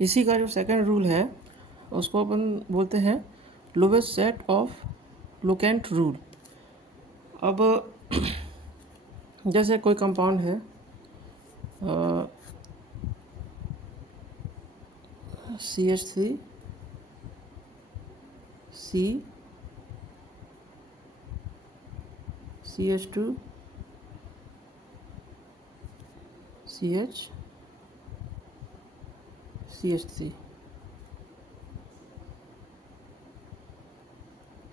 इसी का जो सेकंड रूल है उसको अपन बोलते हैं lowest set of locant rule. अब जैसे कोई कंपाउंड है CH3 C CH2 CH CH3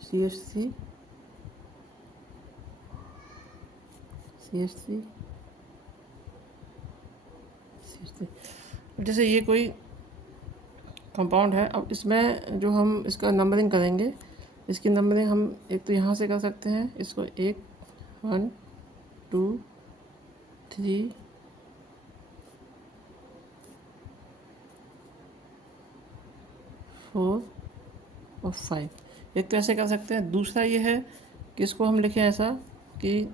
CH3 CH3 CH3। जैसे ये कोई कंपाउंड है, अब इसमें जो हम इसका नंबरिंग करेंगे, इसकी नंबरिंग हम एक तो यहाँ से कर सकते हैं, इसको 1 1 2 3 4 और 5, एक तो ऐसे कर सकते हैं। दूसरा ये है कि इसको हम लिखें ऐसा कि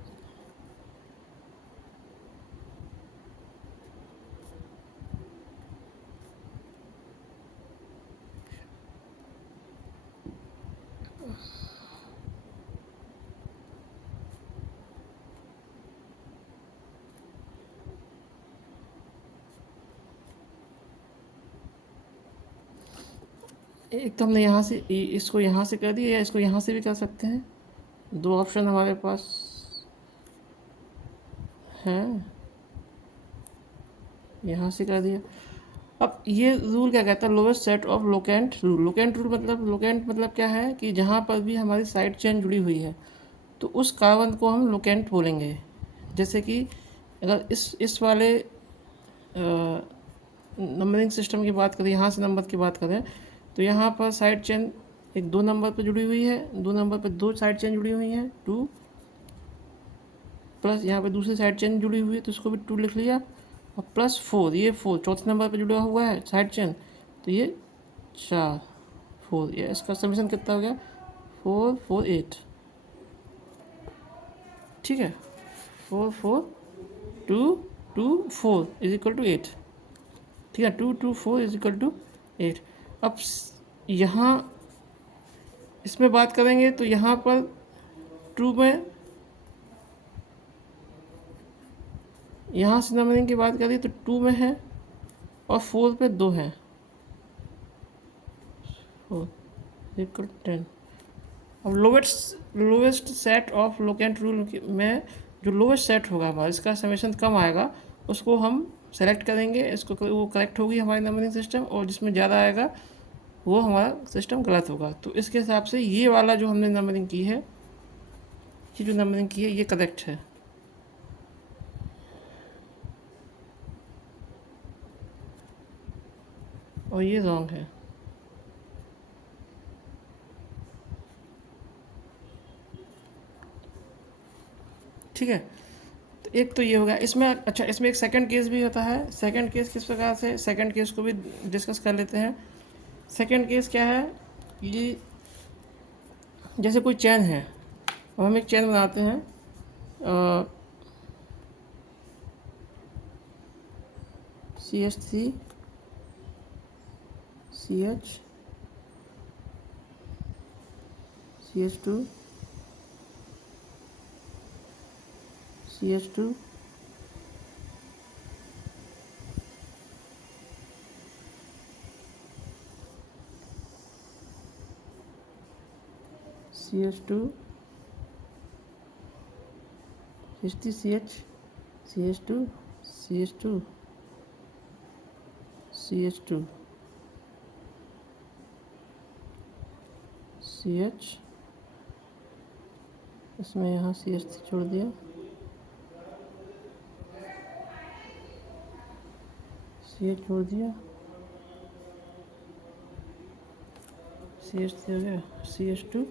एक तो हमने यहाँ से इसको यहाँ से कर दिया, या इसको यहाँ से भी कर सकते हैं। दो ऑप्शन हमारे पास हैं, यहाँ से कर दिया। अब ये रूल क्या कहता है, lowest set of locant rule. Locant rule मतलब, लोकेंट मतलब क्या है कि जहाँ पर भी हमारी साइड चेन जुड़ी हुई है तो उस कार्बन को हम लोकेंट बोलेंगे। जैसे कि अगर इस वाले नंबरिंग सिस्टम की बात करें, यहाँ से नंबर की बात करें, तो यहाँ पर साइड चेन एक 2 नंबर पर जुड़ी हुई है, 2 नंबर पर 2 साइड चेन जुड़ी हुई हैं 2, प्लस यहाँ पे दूसरी साइड चेन जुड़ी हुई है तो इसको भी 2 लिख लिया, और प्लस 4, ये 4 चौथे नंबर पर जुड़ा हुआ है साइड चेन, तो ये 4 4, ये इसका समीशन कितना हो गया 4 4 8। ठीक है, 4 4 2 2 4 इज इक्वल टू 8। ठीक है, 2 2 4 इज इक्वल टू 8। अब यहाँ इसमें बात करेंगे तो यहाँ पर 2 में, यहाँ से नंबरिंग की बात करें तो 2 में है और 4 पे 2 है, 4 इक्वल 10। अब lowest set of locant rule में जो लोवेस्ट सेट होगा हमारा, इसका समेशन कम आएगा, उसको हम सेलेक्ट करेंगे, इसको वो करेक्ट होगी हमारी नंबरिंग सिस्टम, और जिसमें ज़्यादा आएगा वो हमारा सिस्टम गलत होगा। तो इसके हिसाब से ये वाला जो हमने नंबरिंग की है, ये जो नंबरिंग की है ये करेक्ट है। और ये रॉन्ग है। ठीक है, तो एक तो ये होगा इसमें। अच्छा, इसमें एक सेकंड केस भी होता है। सेकंड केस किस प्रकार से, सेकंड केस को भी डिस्कस कर लेते हैं। सेकंड केस क्या है कि जैसे कोई चेन है, अब हम एक चेन बनाते हैं, CH3 CH CH2 CH2 CH2 CH CH2 CH2 CH2 CH, इसमें यहाँ CH3 छोड़ दिया, CH छोड़ दिया, CH3 हो गया, CH2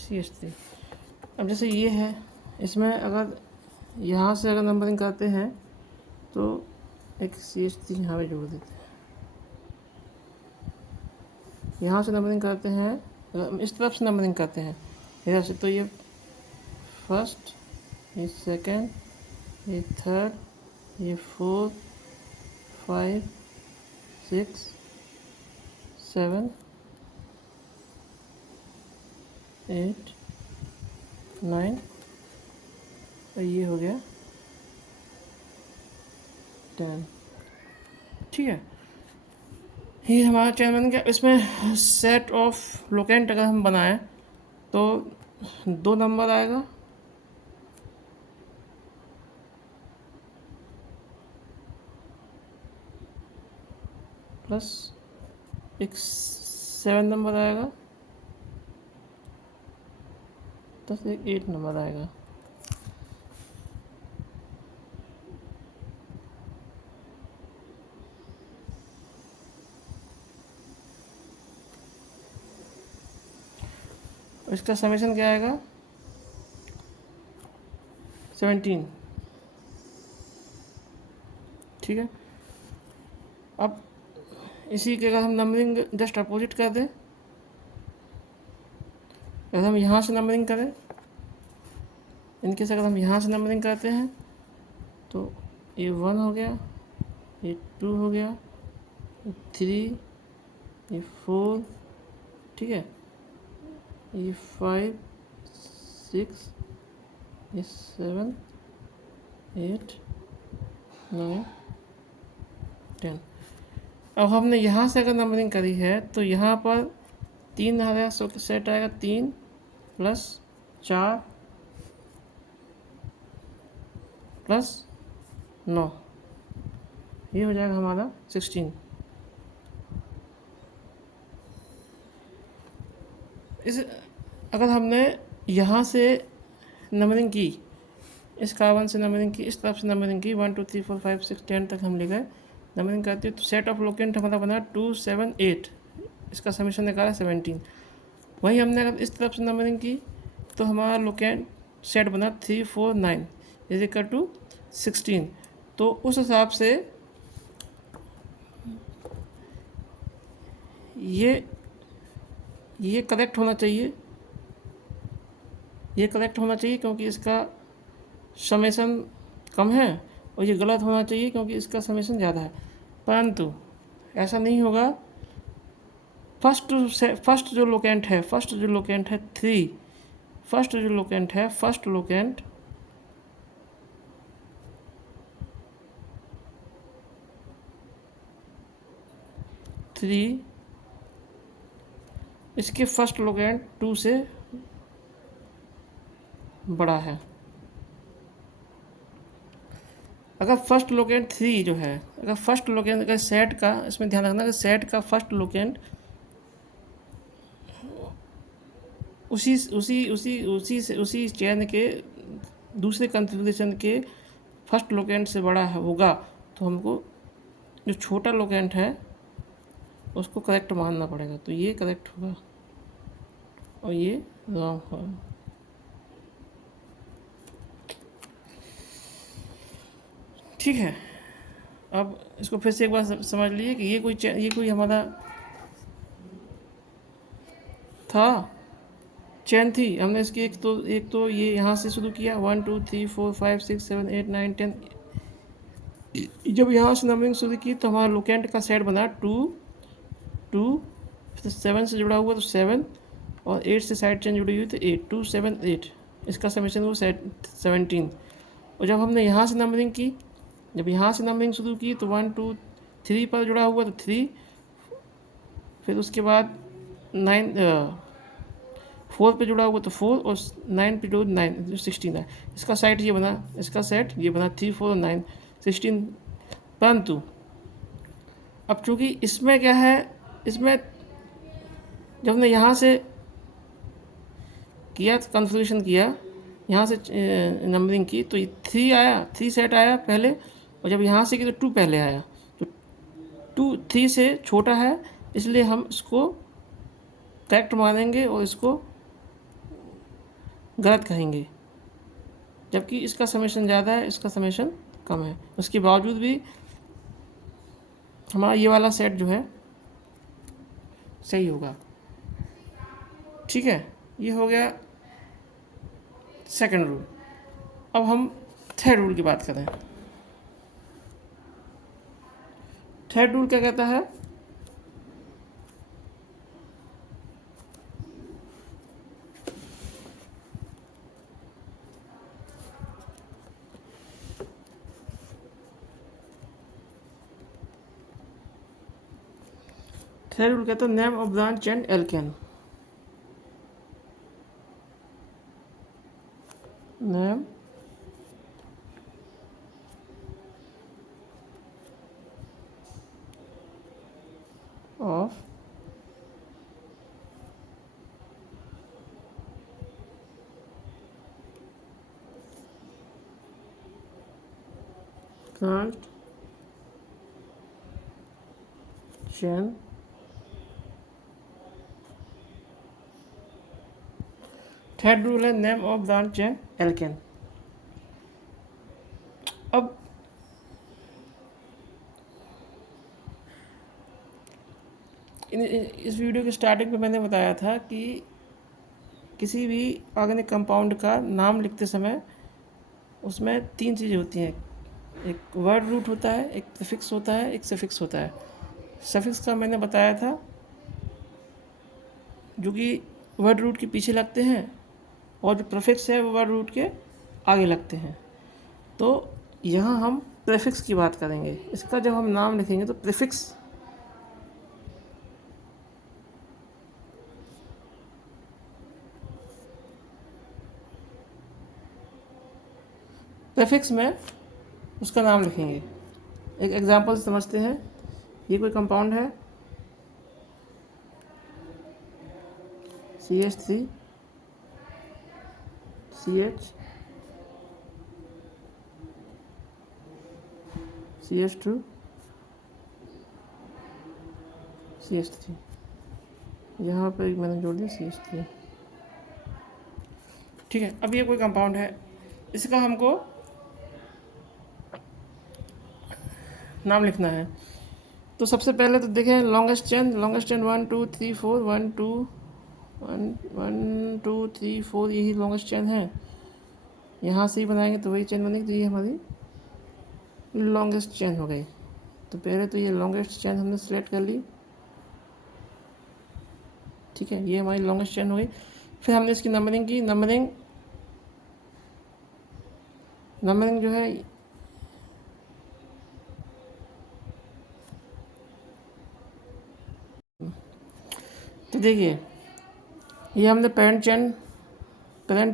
CH3। अब जैसे ये है, इसमें अगर यहाँ से अगर नंबरिंग करते हैं तो एक CH3 यहाँ पे जोड़ देते हैं, यहाँ से नंबरिंग करते हैं, इस तरफ से नंबरिंग करते हैं इधर से, तो ये फर्स्ट ये सेकेंड, ये थर्ड, ये फोर्थ, 5, 6, 7, 8, 9 और ये हो गया 10। ठीक है, ये हमारा चैन बन गया। इसमें सेट ऑफ लोकेंट अगर हम बनाएं तो 2 नंबर आएगा, प्लस एक 7 नंबर आएगा, प्लस एक 8 नंबर आएगा। इसका समेशन क्या आएगा? 17। ठीक है, अब इसी के अगर हम नंबरिंग जस्ट अपोजिट कर दें, अगर हम यहाँ से नंबरिंग करें, इनके से अगर हम यहाँ से नंबरिंग करते हैं तो ये 1 हो गया, ये 2 हो गया, ये 3, ये 4, ठीक है, ये 5, 6, ये 7, 8, 9, 10। अब हमने यहाँ से अगर नंबरिंग करी है तो यहाँ पर 3 आ गया, सेट आएगा 3 प्लस 4 प्लस 9, ये हो जाएगा हमारा 16। इस अगर हमने यहाँ से नंबरिंग की, इस कार्बन से नंबरिंग की, इस तरफ से नंबरिंग की, 1 2 3 4 5 6 10 तक हम ले गए, नंबरिंग करते हैं तो सेट ऑफ लोकेंट हमारा बना 2 7 8, इसका समीशन निकाला 17। वही हमने अगर इस तरफ से नंबरिंग की तो हमारा लोकेंट सेट बना 3 4 9 इज इक्वल टू 16। तो उस हिसाब से ये करेक्ट होना चाहिए, ये करेक्ट होना चाहिए क्योंकि इसका समेशन कम है, और ये गलत होना चाहिए क्योंकि इसका समेशन ज़्यादा है। परंतु ऐसा नहीं होगा। फर्स्ट जो लोकेंट है 3, फर्स्ट लोकेंट 3, इसके फर्स्ट लोकेंट 2 से बड़ा है। अगर फर्स्ट लोकेंट 3 जो है, अगर फर्स्ट लोकेंट अगर सेट का, इसमें ध्यान रखना कि सेट का फर्स्ट लोकेंट उसी चेन के दूसरे कॉन्फ़िगरेशन के फर्स्ट लोकेंट से बड़ा होगा, तो हमको जो छोटा लोकेंट है उसको करेक्ट मानना पड़ेगा। तो ये करेक्ट होगा और ये रॉन्ग होगा। ठीक है, अब इसको फिर से एक बार समझ लीजिए कि ये कोई हमारा था, चेन थी। हमने इसकी एक तो ये यहाँ से शुरू किया, 1 2 3 4 5 6 7 8 9 10। जब यहाँ से नंबरिंग शुरू की तो हमारा लोकेंट का सेट बना 2 2, 7 से जुड़ा हुआ तो 7, और 8 से साइड चेन जुड़ी हुई तो 8, 2 7 8, इसका समेशन वो 17। और जब हमने यहाँ से नंबरिंग की, जब यहाँ से नंबरिंग शुरू की तो 1 2 3 पर जुड़ा हुआ तो 3, फिर उसके बाद 4 पे जुड़ा हुआ तो 4, और 9 पे जुड़ा 9 जो 16 है। इसका सेट ये बना, 3 4 और 9 16। परंतु अब चूँकि इसमें क्या है, इसमें जब हमने यहाँ से किया कॉन्फ़िगरेशन किया, यहाँ से नंबरिंग की तो 3 आया, 3 सेट आया पहले, और जब यहाँ से की तो 2 पहले आया। तो 2 3 से छोटा है, इसलिए हम इसको करेक्ट मानेंगे और इसको गलत कहेंगे, जबकि इसका समेशन ज़्यादा है, इसका समेशन कम है। उसके बावजूद भी हमारा ये वाला सेट जो है सही होगा। ठीक है, ये हो गया सेकंड रूल। अब हम थर्ड रूल की बात करें। थर्ड रूल क्या कहता है? थर्ड रूल कहता है name of branch and alkane. Name of branch chain third rule है name of branch and alkane. अब इस वीडियो के स्टार्टिंग में मैंने बताया था कि किसी भी ऑर्गेनिक कंपाउंड का नाम लिखते समय उसमें तीन चीज़ें होती हैं। एक वर्ड रूट होता है, एक प्रीफिक्स होता है, एक सफिक्स होता है। सफिक्स का मैंने बताया था जो कि वर्ड रूट के पीछे लगते हैं, और जो प्रीफिक्स है वो वर्ड रूट के आगे लगते हैं। तो यहाँ हम प्रीफिक्स की बात करेंगे। इसका जब हम नाम लिखेंगे तो प्रीफिक्स में उसका नाम लिखेंगे। एक एग्जांपल से समझते हैं। ये कोई कंपाउंड है CH3 CH CH2 CH3, यहाँ पर मैंने जोड़ दिया CH3। ठीक है, अब ये कोई कंपाउंड है, इसका हमको नाम लिखना है। तो सबसे पहले तो देखें लॉन्गेस्ट चेन 1 2 3 4 1 2 3 4 यही लॉन्गेस्ट चेन है। यहाँ से ही बनाएंगे तो वही चेन बनेगी, तो ये हमारी लॉन्गेस्ट चेन हो गई। तो पहले तो ये लॉन्गेस्ट चेन हमने सेलेक्ट कर ली। ठीक है, ये हमारी लॉन्गेस्ट चेन हो गई। फिर हमने इसकी नंबरिंग की। नंबरिंग जो है तो देखिए ये हमने पेरेंट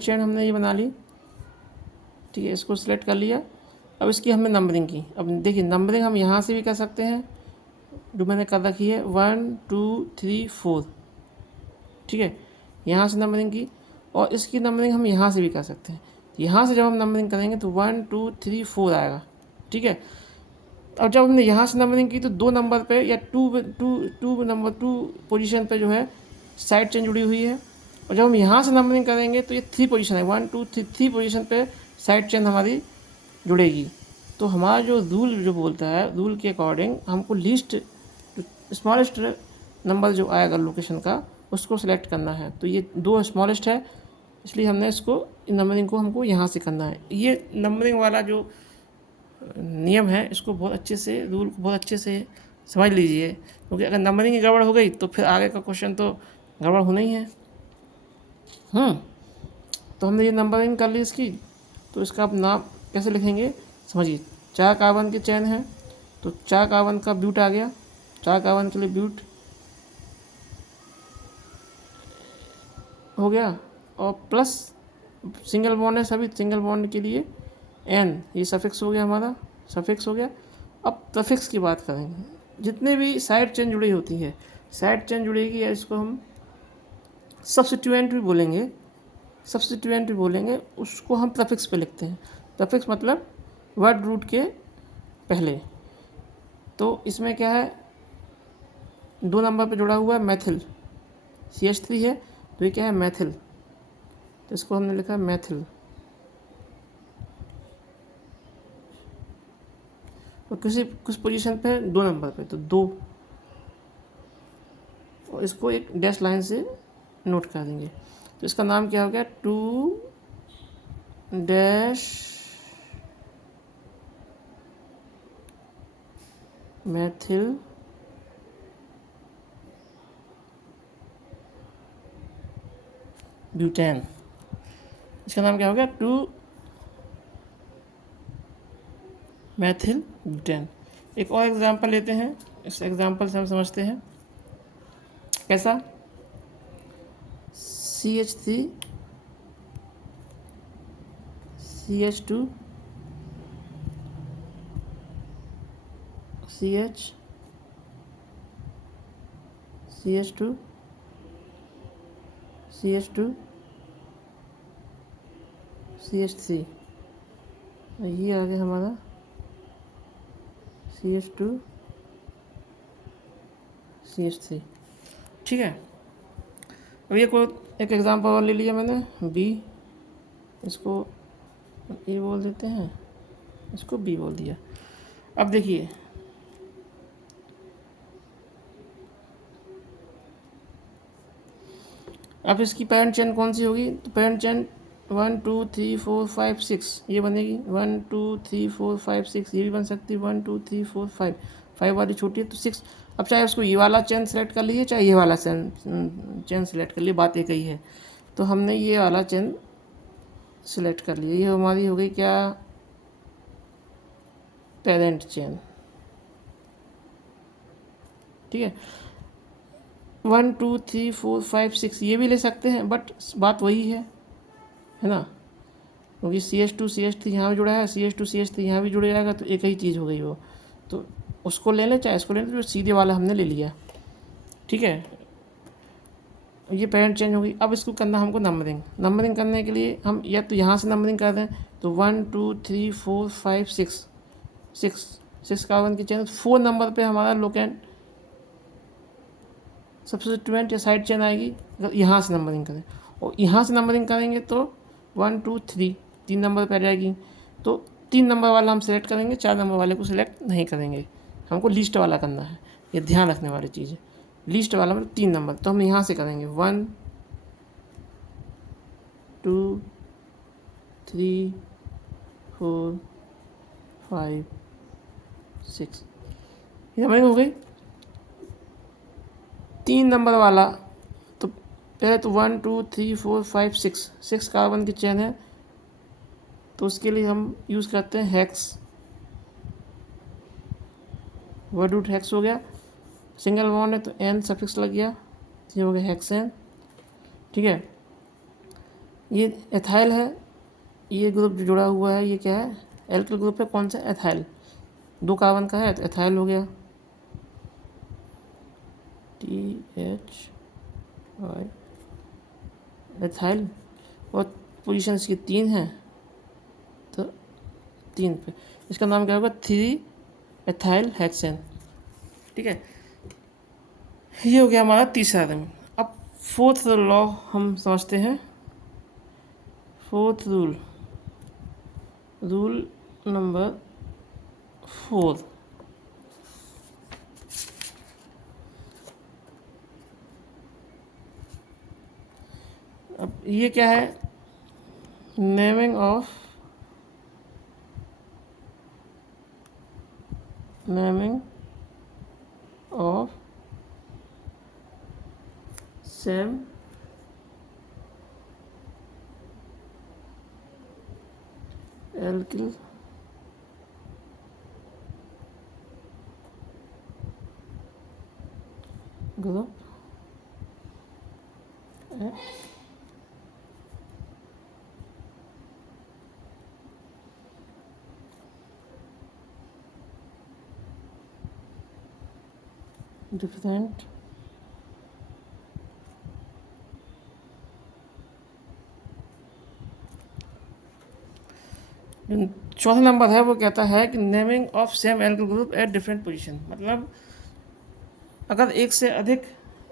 चेन हमने ये बना ली। ठीक है, इसको सिलेक्ट कर लिया। अब इसकी हमने नंबरिंग की। अब देखिए नंबरिंग हम यहाँ से भी कर सकते हैं, जो मैंने कर रखी है 1 2 3 4। ठीक है, यहाँ से नंबरिंग की, और इसकी नंबरिंग हम यहाँ से भी कर सकते हैं। यहाँ से जब हम नंबरिंग करेंगे तो 1 2 3 4 आएगा। ठीक है, अब जब हमने यहाँ से नंबरिंग की तो 2 नंबर पे या 2 पोजीशन पे जो है साइड चेन जुड़ी हुई है, और जब हम यहाँ से नंबरिंग करेंगे तो ये 3 पोजीशन है, 1 2 3 पोजीशन पे साइड चेन हमारी जुड़ेगी। तो हमारा जो रूल जो बोलता है, रूल के अकॉर्डिंग हमको लीस्ट स्मॉलेस्ट नंबर जो आएगा लोकेशन का उसको सिलेक्ट करना है। तो ये 2 स्मॉलेस्ट है, इसलिए हमने इसको नंबरिंग को हमको यहाँ से करना है। ये नंबरिंग वाला जो नियम है इसको बहुत अच्छे से, रूल को बहुत अच्छे से समझ लीजिए, क्योंकि अगर नंबरिंग की गड़बड़ हो गई तो फिर आगे का क्वेश्चन तो गड़बड़ होना ही है। तो हमने ये नंबरिंग कर ली इसकी। तो इसका अब नाम कैसे लिखेंगे समझिए। 4 कार्बन की चेन है तो 4 कार्बन का ब्यूट आ गया, 4 कार्बन के लिए ब्यूट हो गया, और प्लस सिंगल बॉन्ड है सभी, सिंगल बॉन्ड के लिए एन, ये सफिक्स हो गया, हमारा सफिक्स हो गया। अब प्रीफिक्स की बात करेंगे। जितने भी साइड चेन जुड़ी होती है, साइड चेन जुड़ेगी या इसको हम सब्स्टिट्यूएंट भी बोलेंगे, उसको हम प्रीफिक्स पे लिखते हैं। प्रीफिक्स मतलब वर्ड रूट के पहले। तो इसमें क्या है, 2 नंबर पे जुड़ा हुआ है मैथिल, CH3 है तो ये क्या है मैथिल, तो इसको हमने लिखा मैथिल। और कुछ पोजीशन पे 2 नंबर पे तो 2, और इसको एक डैश लाइन से नोट कर देंगे। तो इसका नाम क्या हो गया 2 डैश मेथिल ब्यूटेन। इसका नाम क्या हो गया? 2 मेथिल ब्यूटेन। एक और एग्जांपल लेते हैं, इस एग्जांपल से हम समझते हैं कैसा। CH3 CH2 CH CH2 CH2 CH3, ये आ गया हमारा CH2 CH3। ठीक है, अब ये कोई एक एग्जांपल और ले लिया मैंने, B, इसको A बोल देते हैं, इसको B बोल दिया। अब देखिए अब इसकी पैरेंट चेन कौन सी होगी? तो पैरेंट चेन 1 2 3 4 5 6 ये बनेगी। 1 2 3 4 5 6 ये भी बन सकती है। 1 2 3 4 5, 5 वाली छोटी है तो 6। अब चाहे उसको ये वाला चेन सेलेक्ट कर लीजिए, चाहे ये वाला चेन सेलेक्ट कर लिए, बात एक ही है। तो हमने ये वाला चेन सिलेक्ट कर लिया, ये हमारी हो गई क्या? Parent chain. ठीक है, 1 2 3 4 5 6 ये भी ले सकते हैं, बट बात वही है ना, क्योंकि CH2 CH3 यहाँ भी जुड़ा है, CH2 CH3 यहाँ भी जुड़ जाएगा, तो एक ही चीज़ हो गई वो। तो उसको ले लें चाहे इसको ले लें, तो सीधे वाला हमने ले लिया। ठीक है, ये पेरेंट चेंज हो गई। अब इसको करना हमको नंबरिंग। नंबरिंग करने के लिए हम या तो यहाँ से नंबरिंग कर दें, तो 1 2 3 4 5 6 कार्बन की चेन, 4 नंबर पे हमारा लोकेंट सब्स्टिट्यूएंट या साइड चेन आएगी। अगर यहाँ से नंबरिंग करें और यहाँ से नंबरिंग करेंगे तो 1 2 3 3 नंबर पे आ जाएगी। तो 3 नंबर वाला हम सेलेक्ट करेंगे, 4 नंबर वाले को सिलेक्ट नहीं करेंगे, हमको लिस्ट वाला करना है। ये ध्यान रखने वाली चीज़ है, लिस्ट वाला मतलब 3 नंबर। तो हम यहाँ से करेंगे 1 2 3 4 5 6 ये हमारी हो गई 3 नंबर वाला। तो पहले तो 1 2 3 4 5 6 कार्बन की चेन है, तो उसके लिए हम यूज़ करते हैं हेक्स। वर्ड रूट हेक्स हो गया, सिंगल बॉन्ड है तो N सफिक्स लग गया, ये हो गया हेक्सेन। ठीक है, ये एथाइल है, ये ग्रुप जो जुड़ा हुआ है ये क्या है? एल्किल ग्रुप है। कौन सा? एथाइल, 2 कार्बन का है तो एथाइल हो गया, THY एथाइल। और पोजीशन इसकी 3 है तो 3 पे इसका नाम क्या होगा? 3 एथाइल हेक्सेन। ठीक है, ये हो गया हमारा तीसरा रिंग। अब फोर्थ लॉ हम समझते हैं। Fourth rule number 4। अब ये क्या है? Naming of same alkyl group at different चौथा नंबर है वो कहता है कि naming of same alkyl group at different position. मतलब अगर एक से अधिक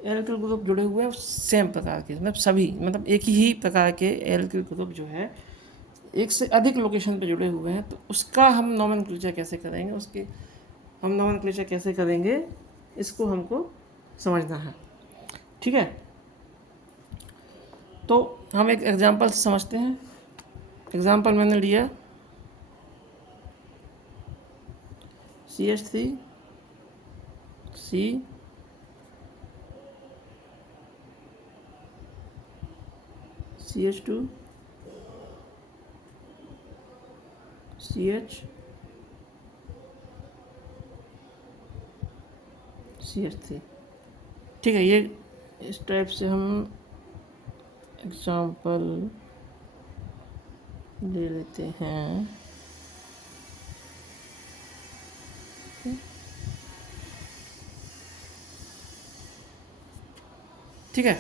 एल्किल ग्रुप जुड़े हुए हैं सेम प्रकार के, मतलब सभी, मतलब एक ही प्रकार के एल्किल ग्रुप जो है एक से अधिक लोकेशन पे जुड़े हुए हैं, तो उसका हम नोमेनक्लेचर कैसे करेंगे, उसके हम नोमेनक्लेचर कैसे करेंगे, इसको हमको समझना है। ठीक है, तो हम एक एग्जांपल से समझते हैं। एग्जाम्पल मैंने लिया CH3 C CH2 CH CH3। ठीक है, ये इस टाइप से हम एग्जाम्पल ले लेते हैं। ठीक है,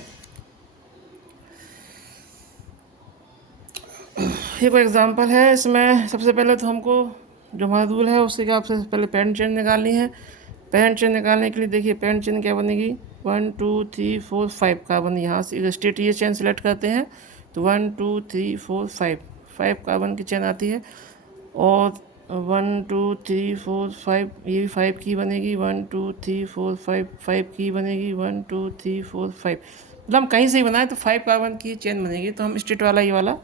ये कोई एग्जांपल है। इसमें सबसे पहले तो हमको जो हमारा रूल है उसके हिसाब से पहले पेरेंट चेन निकालनी है। पेरेंट चेन निकालने के लिए देखिए पेरेंट चेन क्या बनेगी, 1 2 3 4 5 कार्बन। यहाँ से स्टेट ये चेन सेलेक्ट करते हैं तो 1 2 3 4 5 कार्बन की चेन आती है। और 1 2 3 4 5 ये भी 5 की बनेगी, 1 2 3 4 5 की बनेगी, 1 2 3 4 5। मतलब हम कहीं से ही बनाए तो 5 कार्बन की चेन बनेगी। तो हम स्टेट वाला ये वाला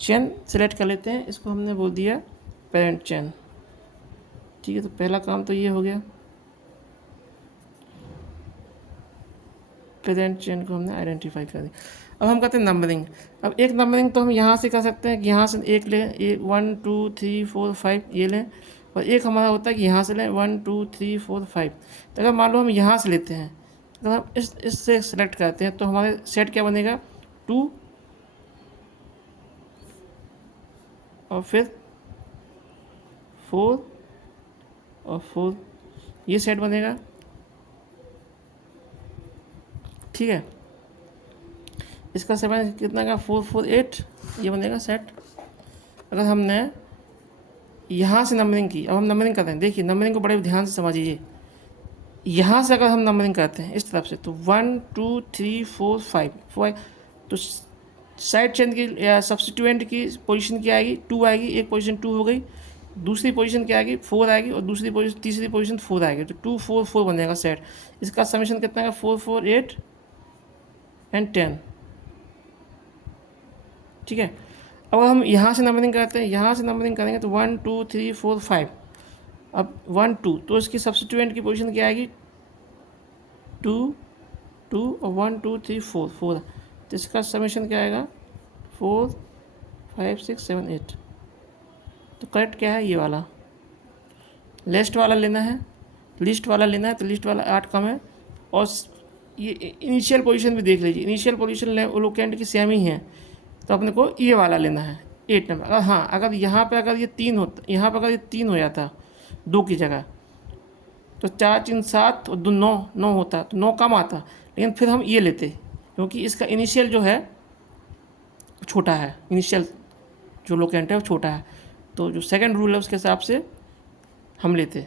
चेन सेलेक्ट कर लेते हैं, इसको हमने बोल दिया पेरेंट चेन। ठीक है, तो पहला काम तो ये हो गया, पेरेंट चेन को हमने आइडेंटिफाई कर दिया। अब हम कहते हैं नंबरिंग। अब एक नंबरिंग तो हम यहाँ से कर सकते हैं कि यहाँ से एक लें, 1 2 3 4 5 ये लें। और एक हमारा होता है कि यहाँ से लें 1 2 3 4 5। तो अगर मान लो हम यहाँ से लेते हैं, अगर हम इससे सेलेक्ट करते हैं तो हमारे सेट क्या बनेगा, 2 और फिर 4 और 4, ये सेट बनेगा। ठीक है, इसका समय कितना का 4 4 8, ये बनेगा सेट। अगर हमने यहाँ से नंबरिंग की, अब हम नंबरिंग करते हैं, देखिए नंबरिंग को बड़े ध्यान से समझिए। यहाँ से अगर हम नंबरिंग करते हैं इस तरफ से तो 1 2 3 4 5, तो साइड चेन की या सब्स्टिट्यूएंट की पोजीशन क्या आएगी, 2 आएगी। एक पोजीशन 2 हो गई, दूसरी पोजीशन क्या आएगी, 4 आएगी, और तीसरी पोजीशन 4 आएगी। तो 2 4 4 बनेगा सेट। इसका समेशन कितना है, 4 4 8 एंड 10। ठीक है, अब हम यहाँ से नंबरिंग करते हैं, यहाँ से नंबरिंग करेंगे तो 1 2 3 4 5। अब 1 2 तो इसकी सब्स्टिट्यूएंट की पोजीशन क्या आएगी, 2 2 और 1 2 3 4 4। तो इसका समेशन क्या आएगा, 4 5 6 7 8। तो करेक्ट क्या है, ये वाला लेस्ट वाला लेना है, लिस्ट वाला लेना है। तो लिस्ट वाला 8 कम है। और ये इनिशियल पोजीशन भी देख लीजिए, इनिशियल पोजीशन लोकेंट की सेम ही है, तो अपने को ये वाला लेना है 8 नंबर। अगर हाँ, अगर यहाँ पे अगर ये 3 होता, यहाँ पर अगर ये 3 हो जाता 2 की जगह, तो 4 3 7 और 2 9 9 होता, तो 9 कम आता। लेकिन फिर हम ये लेते क्योंकि इसका इनिशियल जो है छोटा है, इनिशियल जो लोकेंट है वो छोटा है। तो जो सेकंड रूल है उसके हिसाब से हम लेते।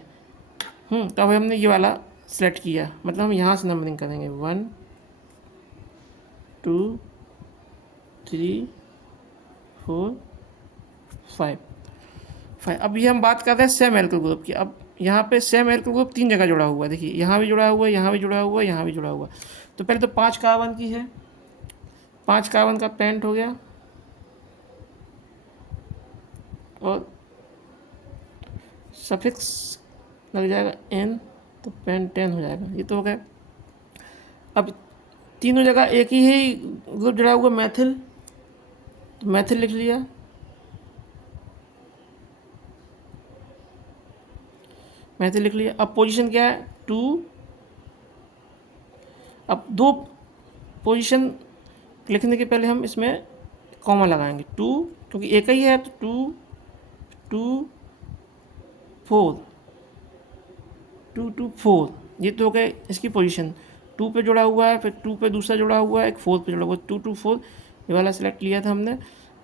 तो अब हमने ये वाला सेलेक्ट किया, मतलब हम यहाँ से नंबरिंग करेंगे 1 2 3 4 5। अब ये हम बात कर रहे हैं सेम एल्किल ग्रुप की। अब यहाँ पे सेम एल्किल ग्रुप 3 जगह जुड़ा हुआ है, देखिए यहाँ भी जुड़ा हुआ है, यहाँ भी जुड़ा हुआ है, यहाँ भी जुड़ा हुआ है। तो पहले तो 5 कार्बन की है, 5 कार्बन का पेंट हो गया, और सफिक्स लग जाएगा n, तो पेन 10 हो जाएगा। ये तो हो गया। अब तीनों जगह एक ही ग्रुप जुड़ा हुआ मैथिल, तो मैथिल लिख लिया। मैथिल लिख लिया। अब पोजीशन क्या है, 2। अब 2 पोजीशन लिखने के पहले हम इसमें कॉमा लगाएंगे 2, क्योंकि एक ही है, तो 2 2 4 2 2 4। ये तो हो गए इसकी पोजीशन। 2 पे जुड़ा हुआ है, फिर 2 पे दूसरा जुड़ा हुआ है, एक 4 पे जुड़ा हुआ है, 2 2 4 ये वाला सेलेक्ट लिया था हमने।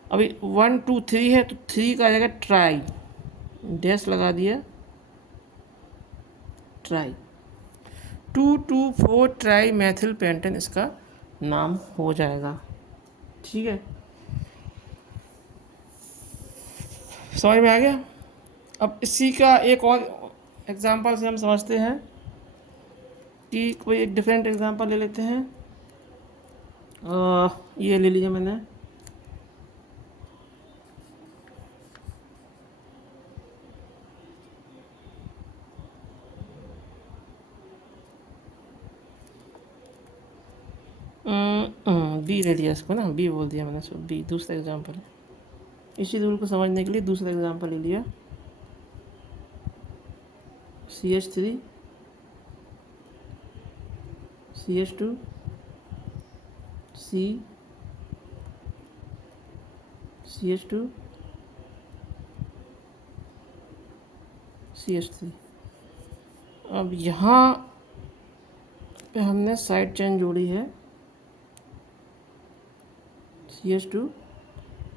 अभी 1 2 3 है, तो 3 का आ जाएगा ट्राई, डैश लगा दिया, ट्राई। 2 2 4 ट्राई मैथिल पेंटेन इसका नाम हो जाएगा। ठीक है, समझ में आ गया। अब इसी का एक और एग्जांपल से हम समझते हैं कि कोई एक डिफरेंट एग्जांपल ले लेते हैं। ये ले लिया मैंने, बी ले लिया इसको ना, बी बोल दिया मैंने, सो बी दूसरा एग्जाम्पल है। इसी रूल को समझने के लिए दूसरा एग्जाम्पल ले लिया। CH3 CH2 C CH2 CH3। अब यहाँ पे हमने साइड चेन जोड़ी है CH2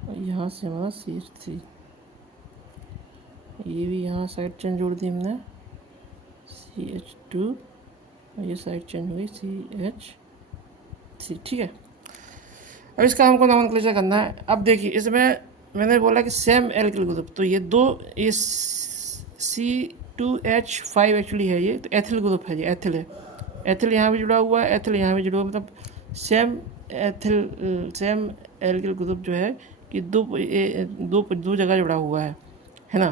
और यहाँ से हमारा CH3, ये भी यहाँ साइड चेन जोड़ दी हमने CH2 और ये साइड चेन हुई CH3। ठीक है, अब इसका हमको नॉमेनक्लेचर करना है। अब देखिए इसमें मैंने बोला कि सेम एल्किल ग्रुप, तो ये दो ये C2H5 एक्चुअली है, ये तो एथिल ग्रुप है, ये एथिल है। एथिल यहाँ भी जुड़ा हुआ है, एथिल यहाँ भी जुड़ा हुआ, मतलब same ethyl same alkyl group जो है कि दो जगह जुड़ा हुआ है ना।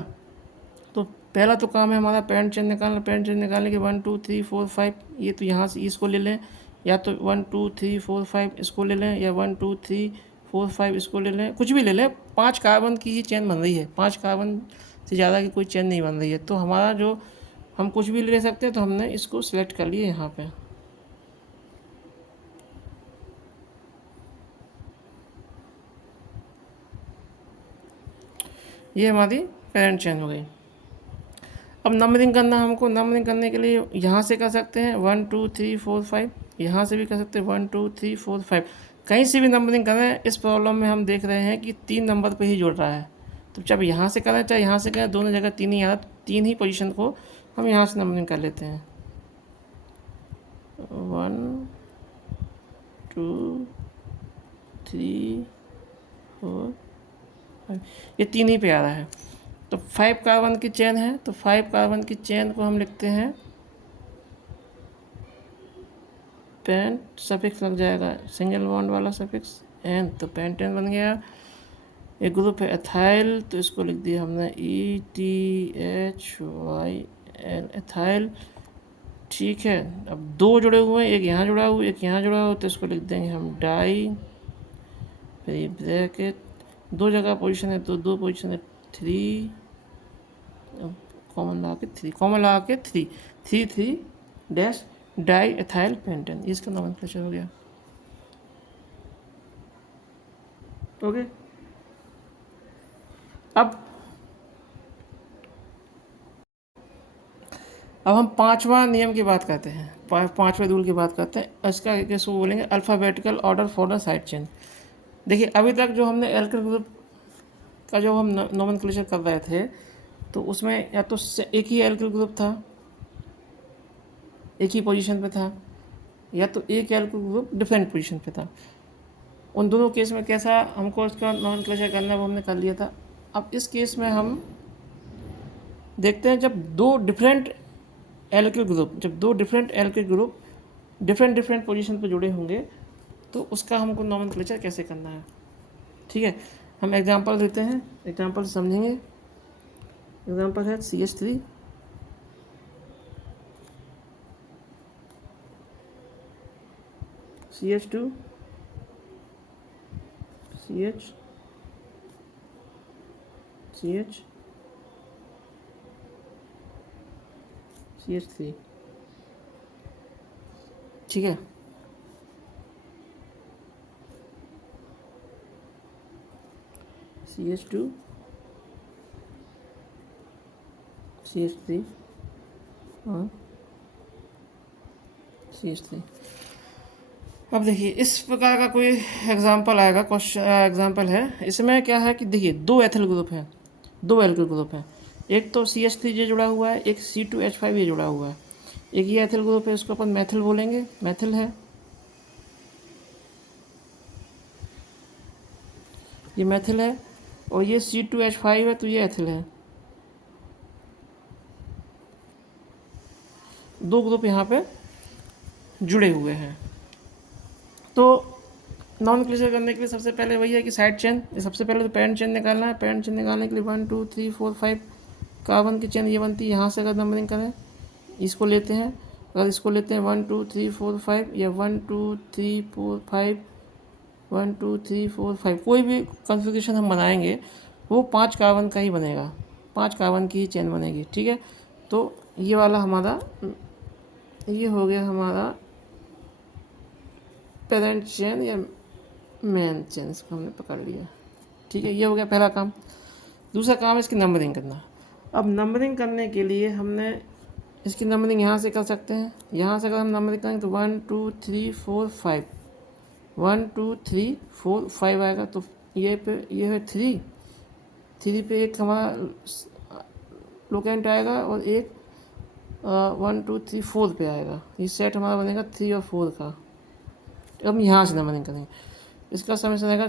तो पहला तो काम है हमारा पेरेंट चेन निकालना। पेरेंट चेन निकालने के 1 2 3 4 5, ये तो यहाँ से इसको ले लें, या तो 1 2 3 4 5 इसको ले लें, या 1 2 3 4 5 इसको ले लें, कुछ भी ले लें। 5 कार्बन की ही चेन बन रही है, 5 कार्बन से ज़्यादा की कोई चेन नहीं बन रही है। तो हमारा जो हम कुछ भी ले सकते हैं, तो हमने इसको सिलेक्ट कर लिए यहाँ पे। ये हमारी पेरेंट चेन हो गई। अब नंबरिंग करना हमको, नंबरिंग करने के लिए यहाँ से कर सकते हैं 1 2 3 4 5, यहाँ से भी कर सकते हैं 1 2 3 4 5, कहीं से भी नंबरिंग करें। इस प्रॉब्लम में हम देख रहे हैं कि 3 नंबर पे ही जुड़ रहा है, तो चाहे यहाँ से करें चाहे यहाँ से करें, दोनों जगह 3 ही आ रहा, 3 ही पोजीशन को हम यहाँ से नंबरिंग कर लेते हैं। 1 2 3 4 5, ये 3 ही पे आ रहा है। तो 5 कार्बन की चेन है, तो 5 कार्बन की चेन को हम लिखते हैं, पेंट सफिक्स लग जाएगा, सिंगल बॉन्ड वाला सफिक्स एन, तो पेंटेन बन गया। एक ग्रुप है एथाइल, तो इसको लिख दिया हमने ETHYL, एथाइल। ठीक है, अब दो जुड़े हुए हैं, एक यहाँ जुड़ा हुआ एक यहाँ जुड़ा हुआ, तो इसको लिख देंगे हम डाई, फिर ब्रैकेट, दो जगह पोजीशन है तो दो पोजीशन है 3, कॉमन लगा के 3, कॉमन लगा के 3 3 3 डैश डाई एथाइल पेंटेन, इसका नॉमेनक्लेचर हो गया। ओके, अब हम पांचवा नियम की बात करते हैं, पांचवें रूल की बात करते हैं। इसका इसको बोलेंगे alphabetical order for the side chain. देखिए अभी तक जो हमने एल्किल ग्रुप का जो हम नॉमेनक्लेचर कर रहे थे, तो उसमें या तो एक ही एल्किल ग्रुप था, एक ही पोजीशन पे था, या तो एक एल्किल ग्रुप डिफरेंट पोजीशन पे था। उन दोनों केस में कैसा हमको इसका नॉमेनक्लेचर करना है वो हमने कर लिया था। अब इस केस में हम देखते हैं जब दो different alkyl group different position पे जुड़े होंगे, तो उसका हमको नॉमेनक्लेचर कैसे करना है। ठीक है, हम एग्जांपल देते हैं, एग्जांपल समझेंगे। एग्जांपल है CH3 CH2 CH CH CH3। ठीक है, CH2 CH3 और CH3। अब देखिए इस प्रकार का कोई एग्जांपल आएगा, क्वेश्चन एग्जांपल है। इसमें क्या है कि देखिए दो एथिल ग्रुप हैं, दो एल्किल ग्रुप हैं, एक तो CH3 ये जुड़ा हुआ है, एक C2H5 ये जुड़ा हुआ है। एक ये एथिल ग्रुप है, इसको अपन मैथिल बोलेंगे, मैथिल है, ये मैथिल है, और ये C2H5 है, तो ये एथिल है। दो ग्रुप यहाँ पे जुड़े हुए हैं। तो नॉमेनक्लेचर करने के लिए सबसे पहले वही है कि साइड चेन, सबसे पहले तो पेरेंट चेन निकालना है। पेरेंट चेन निकालने के लिए 1 2 3 4 5 कार्बन की चेन ये बनती है। यहाँ से अगर नंबरिंग करें, इसको लेते हैं, अगर इसको लेते हैं 1 2 3 4 5, या 1 2 3 4 5 1 2 3 4 5 कोई भी कॉन्फ़िगरेशन हम बनाएंगे वो 5 कार्बन का ही बनेगा, 5 कार्बन की ही चेन बनेगी। ठीक है, तो ये वाला हमारा ये हो गया हमारा पेरेंट चेन या मेन चेन, इसको हमने पकड़ लिया। ठीक है, ये हो गया पहला काम। दूसरा काम है इसकी नंबरिंग करना। अब नंबरिंग करने के लिए हमने इसकी नंबरिंग यहाँ से कर सकते हैं। यहाँ से अगर हम नंबरिंग करेंगे तो 1 2 3 4 5, 1 2 3 4 5 आएगा। तो ये पे ये है 3 पे एक हमारा लोकेंट आएगा और एक 1 2 3 4 पे आएगा। ये सेट हमारा बनेगा 3 और 4 का। अब हम यहाँ से नंबरिंग करेंगे, इसका समेशन आएगा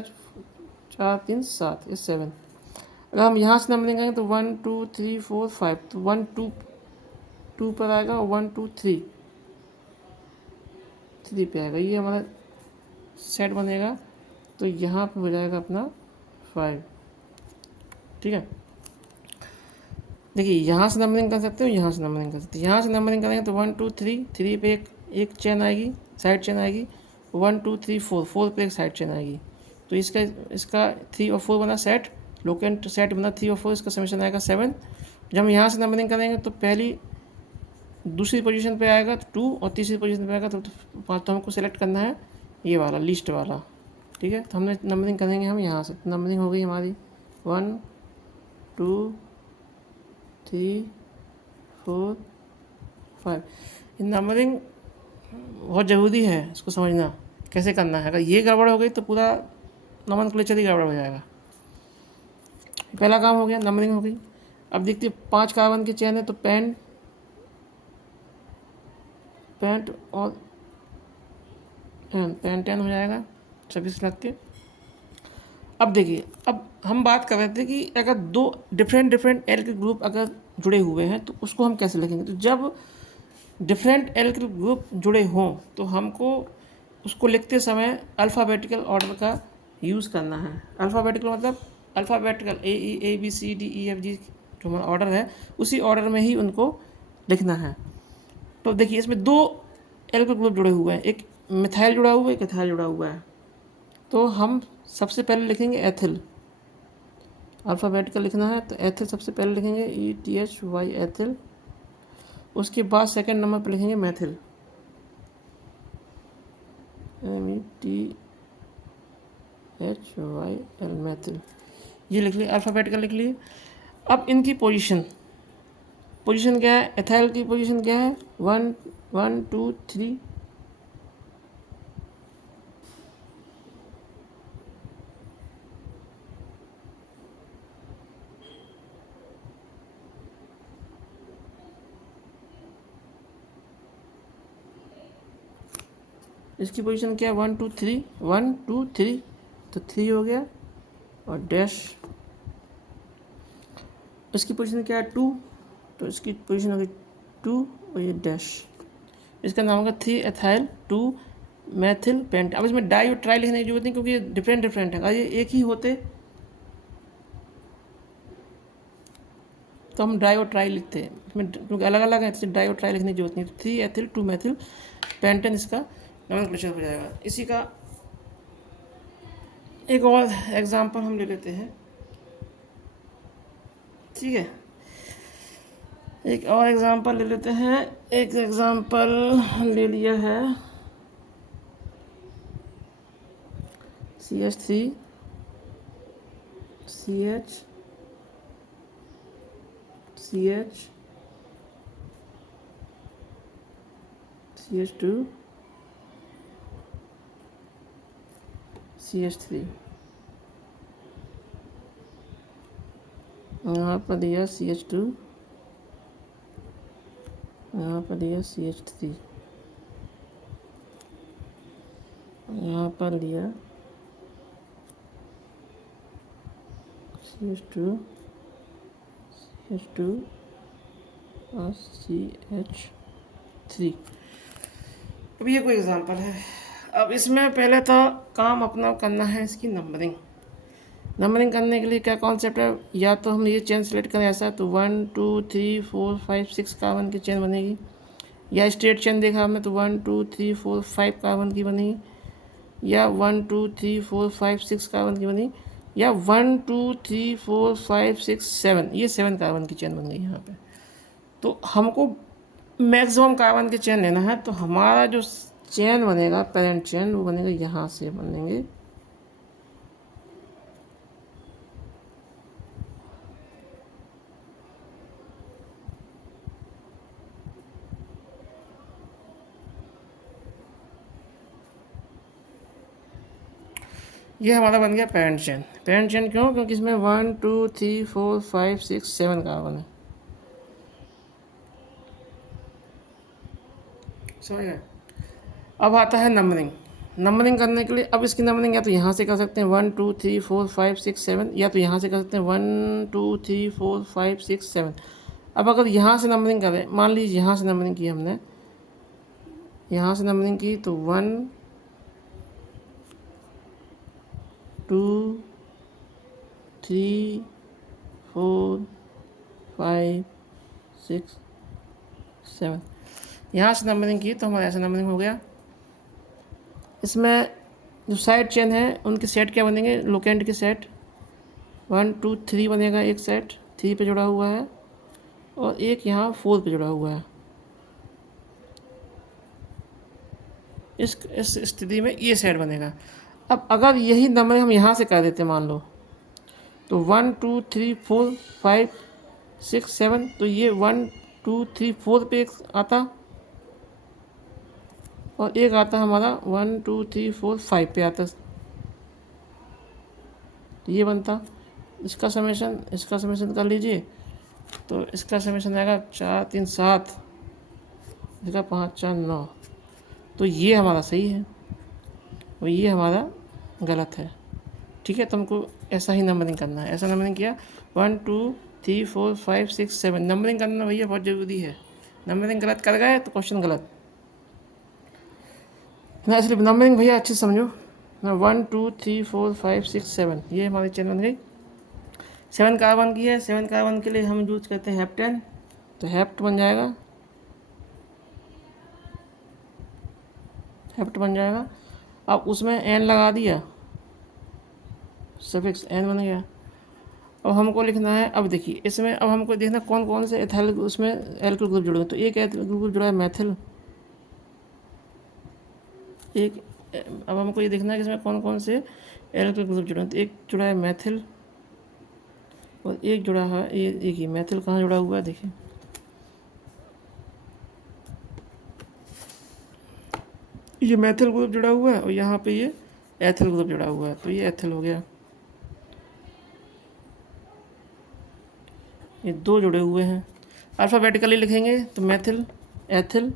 4 3 7, ये 7। अगर हम यहाँ से नंबरिंग करेंगे तो 1 2 3 4 5, तो 1 2 पर आएगा और 1 2 3 पे आएगा। ये हमारा सेट बनेगा। तो यहाँ पे हो जाएगा अपना 5। ठीक है, देखिए यहाँ से नंबरिंग कर सकते हो, यहाँ से नंबरिंग कर सकते हो। यहाँ से नंबरिंग करेंगे तो 1 2 3 पे एक चेन आएगी, साइड चेन आएगी। 1 2 3 4 पे एक साइड चेन आएगी। तो इसका 3 और 4 बना सेट, लोकेंट सेट बना 3 और 4, इसका समेशन आएगा 7। जब हम यहाँ से नंबरिंग करेंगे तो पहली दूसरी पोजीशन पे आएगा तो 2 और तीसरी पोजीशन पे आएगा तो 5। तो हमको सेलेक्ट करना है ये वाला लिस्ट वाला। ठीक है, तो हमने नंबरिंग करेंगे हम यहाँ से। नंबरिंग हो गई हमारी 1 2 3 4 5। नंबरिंग बहुत ज़रूरी है, इसको समझना कैसे करना है। अगर ये गड़बड़ हो गई तो पूरा नोमेनक्लेचर ही गड़बड़ हो जाएगा। पहला काम हो गया, नंबरिंग हो गई। अब देखते 5 कार्बन की चेन है तो पेंट और पेंट हो जाएगा 26 लग के। अब देखिए, अब हम बात कर रहे थे कि अगर दो डिफरेंट एल्किल ग्रुप अगर जुड़े हुए हैं तो उसको हम कैसे लिखेंगे। तो जब डिफरेंट एल्किल ग्रुप जुड़े हों तो हमको उसको लिखते समय अल्फ़ाबेटिकल ऑर्डर का यूज़ करना है। अल्फ़ाबेटिकल मतलब alphabetical A B C D E F G जो हमारा ऑर्डर है उसी ऑर्डर में ही उनको लिखना है। तो देखिए इसमें 2 एल्किल ग्रुप जुड़े हुए हैं, एक मिथाइल जुड़ा हुआ है, एक इथाइल जुड़ा हुआ है। तो हम सबसे पहले लिखेंगे एथिल, अल्फ़ाबेटिकल लिखना है तो एथिल सबसे पहले लिखेंगे ETHY एथिल। उसके बाद सेकंड नंबर पर लिखेंगे मैथिल, METHYL मैथिल। ये लिख लिए, अल्फ़ाबेटिकल लिख लिए। अब इनकी पोजीशन क्या है, एथाइल की पोजीशन क्या है 1 1 2 3। इसकी पोजीशन क्या है 1 2 3 1 2 3, तो 3 हो गया और डैश। इसकी पोजीशन क्या है 2, तो इसकी पोजीशन होगी 2 और ये डैश। इसका नाम होगा 3 एथाइल 2 मैथिल पेंट। अब इसमें डाई और ट्राई लिखने की जरूरत नहीं क्योंकि ये डिफरेंट है। अगर ये एक ही होते तो हम डाई और ट्राई लिखते हैं, इसमें क्योंकि अलग अलग है इससे डाई और ट्राई लिखने की जरूरत नहीं। 3 एथिल 2 मैथिल पेंटेन इसका नोमेनक्लेचर हो जाएगा। इसी का एक और एग्जांपल हम ले लेते हैं। ठीक है, एक और एग्जांपल ले लेते हैं। एक एग्जांपल ले लिया है CH3 CH CH CH2 CH3। यहाँ पर दिया CH2, यहाँ पर दिया CH3, यहाँ पर लिया CH2 और CH3। अब ये कोई एग्जांपल है। अब इसमें पहले तो काम अपना करना है इसकी नंबरिंग करने के लिए क्या कॉन्सेप्ट है, या तो हम ये चेन सेलेक्ट करें ऐसा तो 1 2 3 4 5 6 कार्बन की चेन बनेगी, या स्ट्रेट चेन देखा हमने तो 1 2 3 4 5 कार्बन की बनेगी, या 1 2 3 4 5 6 कार्बन की बनी, या 1 2 3 4 5 6 7, ये 7 कार्बन की चेन बन गई यहाँ पे। तो हमको मैक्सिमम कार्बन के चेन लेना है, तो हमारा जो चेन बनेगा पेरेंट चेन वो बनेगा यहाँ से बनेंगे, ये हमारा बन गया पेरेंट चेन। पेरेंट चेन क्यों? क्योंकि इसमें 1 2 3 4 5 6 7 कार्बन है। समझ गए? अब आता है नंबरिंग। नंबरिंग करने के लिए अब इसकी नंबरिंग या तो यहाँ से कर सकते हैं 1 2 3 4 5 6 7, या तो यहाँ से कर सकते हैं 1 2 3 4 5 6 7। अब अगर यहाँ से नंबरिंग करें, मान लीजिए यहाँ से नंबरिंग की हमने, यहाँ से नंबरिंग की तो 1 2 3 4 5 6 7, यहाँ से नंबरिंग की तो हमारा ऐसा नंबरिंग हो गया। इसमें जो साइड चेन है उनके सेट क्या बनेंगे? लोकेंट के सेट 1 2 3 बनेगा, एक सेट 3 पे जुड़ा हुआ है, और एक यहाँ 4 पे जुड़ा हुआ है। इस स्थिति में ये सेट बनेगा। अब अगर यही नंबर हम यहाँ से कर देते मान लो, तो 1 2 3 4 5 6 7, तो ये 1 2 3 4 पे एक आता, और एक आता हमारा 1 2 3 4 5 पे आता, तो ये बनता। इसका समेशन कर लीजिए, तो इसका समेशन आएगा 4 3 7, इसका 5 4 9, तो ये हमारा सही है और ये हमारा गलत है। ठीक है, तो हमको ऐसा ही नंबरिंग करना है। ऐसा नंबरिंग किया 1 2 3 4 5 6 7, नंबरिंग करना भैया बहुत ज़रूरी है। नंबरिंग गलत कर गए तो क्वेश्चन गलत ना, इसलिए नंबरिंग भैया अच्छे से समझो ना। 1 2 3 4 5 6 7, ये हमारी चेन बन गई। 7 कार्बन की है, 7 कार्बन के लिए हम यूज करते हैं हेप्टेन, तो हेप्ट बन जाएगा, हेप्ट बन जाएगा। अब उसमें एन लगा दिया, सफिक्स एन बन गया। अब हमको लिखना है, अब देखिए इसमें अब हमको देखना कौन कौन से एथाइल उसमें एल्किल ग्रुप जुड़े हैं। तो एक एल्किल ग्रुप जुड़ा है मैथिल, एक, अब हमको ये देखना है कि इसमें कौन कौन से एल्किल ग्रुप जुड़े हैं। तो एक जुड़ा है मैथिल और एक जुड़ा है ये, एक ही मैथिल कहाँ जुड़ा हुआ है देखिए, ये मैथिल ग्रुप जुड़ा हुआ है और यहाँ पे ये एथिल ग्रुप जुड़ा हुआ है, तो ये एथिल हो गया। ये दो जुड़े हुए हैं, अल्फ़ाबेटिकली लिखेंगे तो मैथिल एथिल,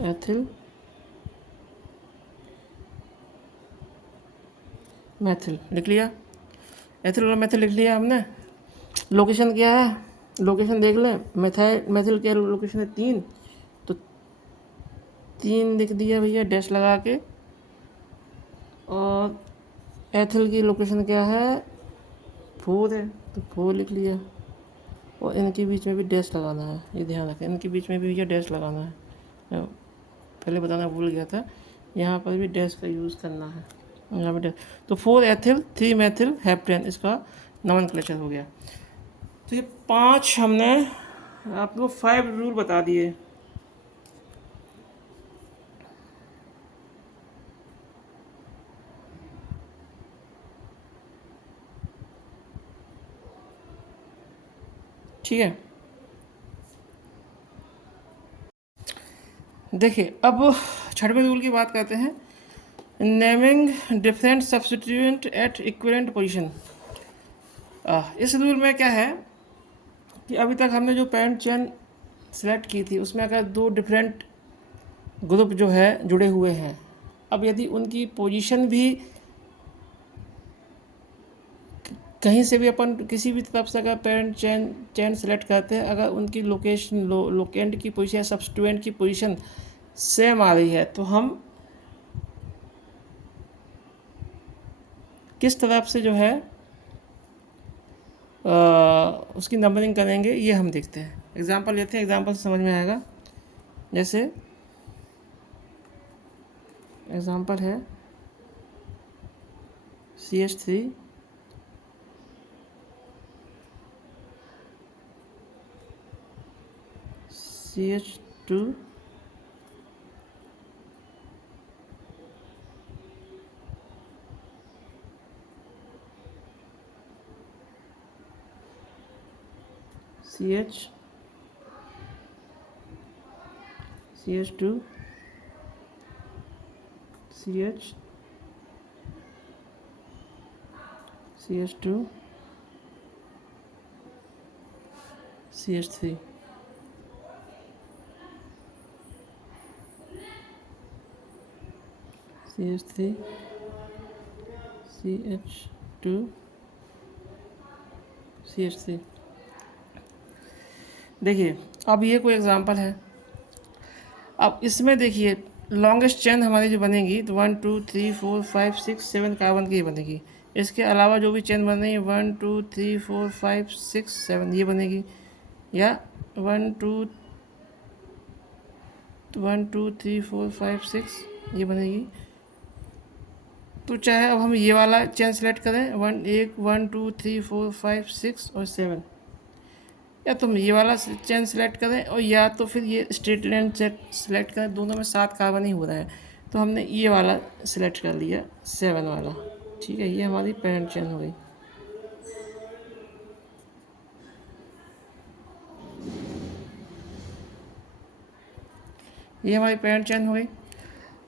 एथिल मैथिल लिख लिया, एथिल और मैथिल लिख लिया हमने। लोकेशन क्या है? लोकेशन देख लें, मैथिल के लोकेशन है 3, तो 3 लिख दिया भैया डैश लगा के। और एथिल की लोकेशन क्या है? 4 है, तो 4 लिख लिया। और इनके बीच में भी डैश लगाना है, ये ध्यान रखें, इनके बीच में भी भैया डैश लगाना है, पहले बताना भूल गया था। यहाँ पर भी डैश का यूज़ करना है, यहाँ पे डैश। तो 4 एथिल 3 मैथिल हेप्टेन, इसका नोमेनक्लेचर हो गया। तो ये 5 हमने आपको 5 रूल बता दिए। ठीक है, देखिए अब 6वें रूल की बात करते हैं, naming different substituent at equivalent position. इस रूल में क्या है कि अभी तक हमने जो पेरेंट चेन सेलेक्ट की थी उसमें अगर 2 डिफरेंट ग्रुप जो है जुड़े हुए हैं, अब यदि उनकी पोजीशन भी कहीं से भी अपन किसी भी तरफ से अगर पेरेंट चेन सेलेक्ट करते हैं, अगर उनकी लोकेशन लोकेंट की पोजीशन या सब्स्टिट्यूएंट की पोजीशन सेम आ रही है, तो हम किस तरफ से जो है उसकी नंबरिंग करेंगे ये हम देखते हैं। एग्जाम्पल लेते हैं, एग्जाम्पल से समझ में आएगा। जैसे एग्जाम्पल है CH3 CH2 CH2 CH2 CH3। CH3 CH2 CH3। देखिए अब ये कोई एग्जांपल है। अब इसमें देखिए लॉन्गेस्ट चेन हमारी जो बनेगी तो 1 2 3 4 5 6 7 कार्बन की ही बनेगी। इसके अलावा जो भी चेन बन रही है 1 2 3 4 5 6 7 ये बनेगी, या 1 2 3 4 5 6 ये बनेगी। तो चाहे अब हम ये वाला चेन सेलेक्ट करें 1 2 3 4 5 6 और 7, या तो हम ये वाला चेन सेलेक्ट करें और या तो फिर ये स्ट्रेट लाइन सेलेक्ट करें। दोनों में 7 कार्बन ही हो रहा है, तो हमने ये वाला सेलेक्ट कर लिया 7 वाला। ठीक है, ये हमारी पेरेंट चेन हो गई। ये हमारी पेरेंट चेन हो गई।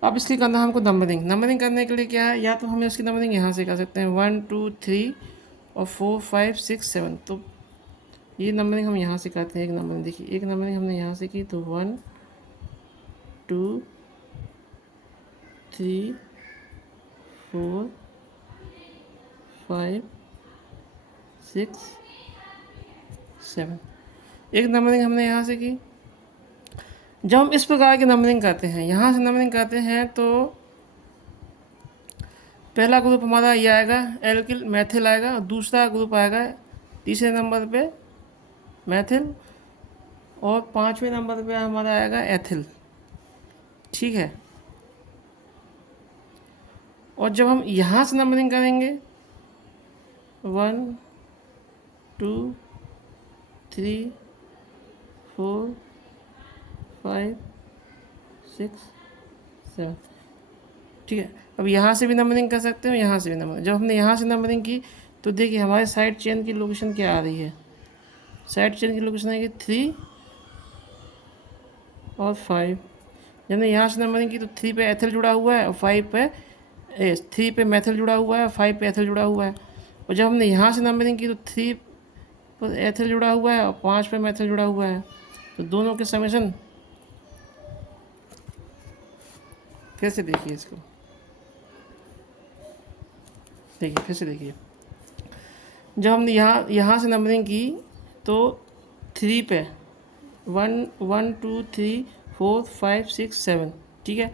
अब इसके करना हमको नंबरिंग करने के लिए क्या है, या तो हमें उसकी नंबरिंग यहाँ से कर सकते हैं 1 2 3 और 4 5 6 7। तो ये नंबरिंग हम यहाँ से करते हैं। एक नंबरिंग देखिए, एक नंबरिंग हमने यहाँ से की तो 1 2 3 4 5 6 7। एक नंबरिंग हमने यहाँ से की। जब हम इस प्रकार की नंबरिंग करते हैं, यहाँ से नंबरिंग करते हैं, तो पहला ग्रुप हमारा ये आएगा एल्किल मैथिल आएगा, और दूसरा ग्रुप आएगा तीसरे नंबर पे मैथिल, और पाँचवें नंबर पे हमारा आएगा एथिल। ठीक है, और जब हम यहाँ से नंबरिंग करेंगे 1 2 3 4 5 6 7। ठीक है, अब यहाँ से भी नंबरिंग कर सकते हो, यहाँ से भी नंबरिंग। जब हमने यहाँ से नंबरिंग की तो देखिए हमारे साइड चेन की लोकेशन क्या आ रही है। साइड चेन की लोकेशन आएगी 3 और 5। जब हमने यहाँ से नंबरिंग की तो 3 पे एथिल जुड़ा हुआ है और 5 पे 3 पे मैथिल जुड़ा हुआ है, 5 पे एथिल जुड़ा हुआ है। और जब हमने यहाँ से नंबरिंग की तो 3 पर एथिल जुड़ा हुआ है और 5 पे मैथिल जुड़ा हुआ है। तो दोनों के समेशन, फिर से देखिए इसको, देखिए फिर से देखिए, जब हमने यहाँ से नंबरिंग की तो 3 पे 1 2 3 4 5 6 7। ठीक है,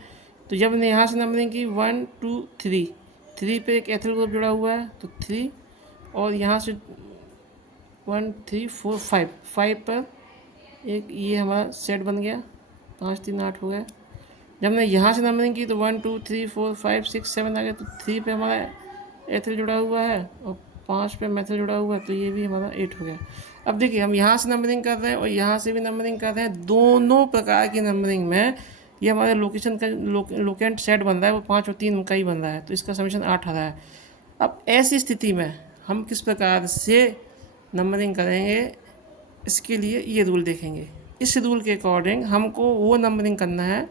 तो जब हमने यहाँ से नंबरिंग की 1 2 3 पे एक एथिल ग्रुप जुड़ा हुआ है तो 3, और यहाँ से 1 3 4 5 पर एक ये हमारा सेट बन गया, 5 3 8 हो गया। जब हमने यहाँ से नंबरिंग की तो 1 2 3 4 5 6 7 आ गया, तो 3 पे हमारा एथिल जुड़ा हुआ है और 5 पे मैथिल जुड़ा हुआ है, तो ये भी हमारा 8 हो गया। अब देखिए हम यहाँ से नंबरिंग कर रहे हैं और यहाँ से भी नंबरिंग कर रहे हैं। दोनों प्रकार की नंबरिंग में ये हमारे लोकेशन का लोकेंट सेट बन रहा है, वो 5 और 3 का ही बन रहा है, तो इसका समीशन 8 आ रहा है। अब ऐसी स्थिति में हम किस प्रकार से नंबरिंग करेंगे, इसके लिए ये रूल देखेंगे। इस रूल के अकॉर्डिंग हमको वो नंबरिंग करना है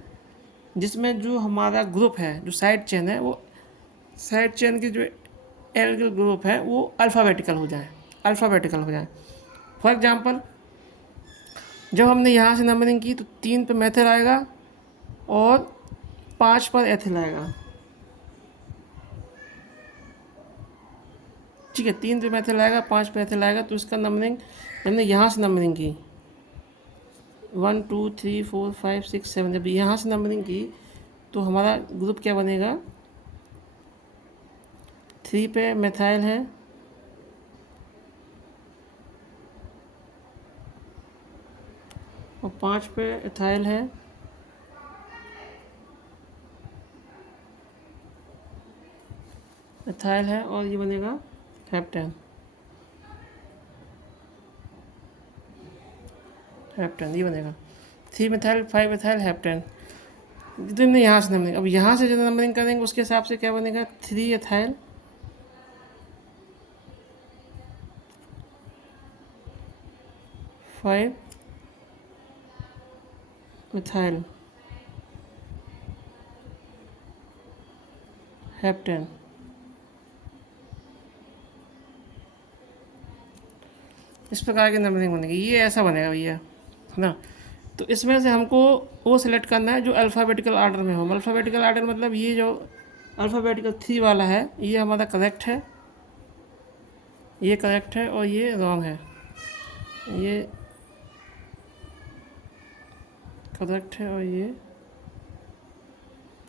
जिसमें जो हमारा ग्रुप है, जो साइड चेन है, वो साइड चेन की जो एल्किल ग्रुप है वो अल्फ़ाबेटिकल हो जाए। फॉर एग्जांपल जब हमने यहाँ से नंबरिंग की तो 3 पे मैथिल आएगा और 5 पर एथिल आएगा। ठीक है, 3 पे मैथिल आएगा, 5 पे एथिल आएगा, तो इसका नंबरिंग हमने यहाँ से नंबरिंग की 1 2 3 4 5 6 7। जब यहाँ से नंबरिंग की तो हमारा ग्रुप क्या बनेगा, 3 पे मैथाइल है, और 5 पे एथाइल है, एथाइल है और ये बनेगा हेप्टेन, हेप्टेन ये बनेगा 3 मिथाइल 5 एथाइल हेप्टेन। तो हमने यहाँ से नंबरिंग, अब यहाँ से जो नंबरिंग करेंगे उसके हिसाब से क्या बनेगा 3 एथाइल 5 मिथाइल हेप्टेन। इस प्रकार की नंबरिंग बनेगी, ये ऐसा बनेगा भैया, है ना। तो इसमें से हमको वो सिलेक्ट करना है जो अल्फ़ाबेटिकल आर्डर में हो। अल्फ़ाबेटिकल आर्डर मतलब ये जो अल्फ़ाबेटिकल 3 वाला है ये हमारा करेक्ट है, ये करेक्ट है और ये रॉन्ग है, ये करेक्ट है और ये